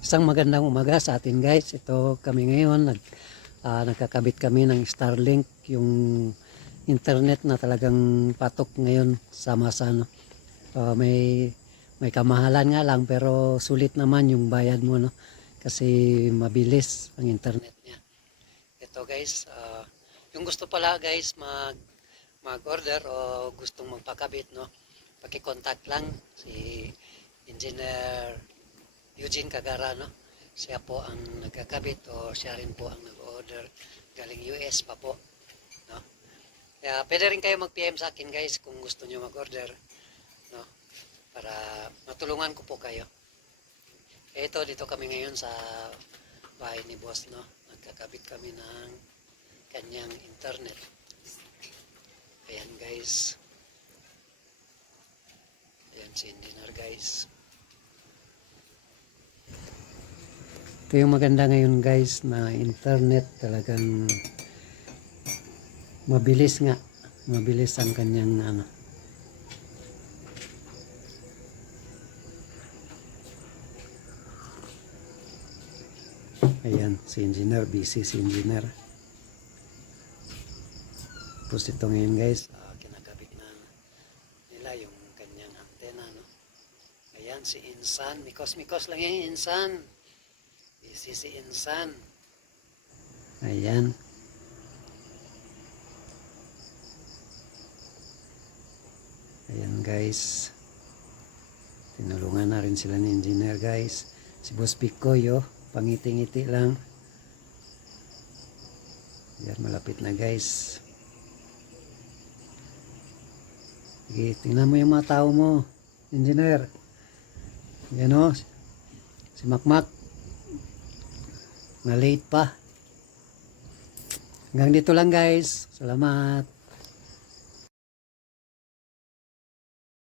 Isang magandang umaga sa atin guys. Ito kami ngayon, nagkakabit kami ng Starlink, yung internet na talagang patok ngayon sa masa. No? May kamahalan nga lang pero sulit naman yung bayad mo, no? Kasi mabilis ang internet niya. Ito guys, yung gusto pala guys mag-order o gustong magpakabit, no? Paki-contact lang si Engineer Eugene Cagara, no? Siya po ang nagkakabit o siya rin po ang nag-order galing US pa po, no? Kaya pwede rin kayo mag-PM sa akin guys kung gusto niyo mag-order, no? Para matulungan ko po kayo. Ito, dito kami ngayon sa bahay ni boss, no? Nagkakabit kami ng kanyang internet. Ayan guys. Ayan si engineer guys. Ito yung maganda ngayon guys na internet, talagang mabilis nga. Mabilis ang kanyang ano. Ayan, si engineer, busy si engineer. Tapos ito ngayon guys, kinakabit na nila yung kanyang antena, no? Ayan, si Insan. Mikos lang yung Insan. Busy si Insan. Ayan. Ayan guys. Tinulungan na rin sila ni engineer guys. Si Boss Picoy, oh, pangiti-ngiti lang. Ayan, malapit na guys. Sige, tingnan mo yung mga tao mo, engineer. Ayan, oh, si Makmak. Na late pa. Hanggang dito lang guys. Salamat.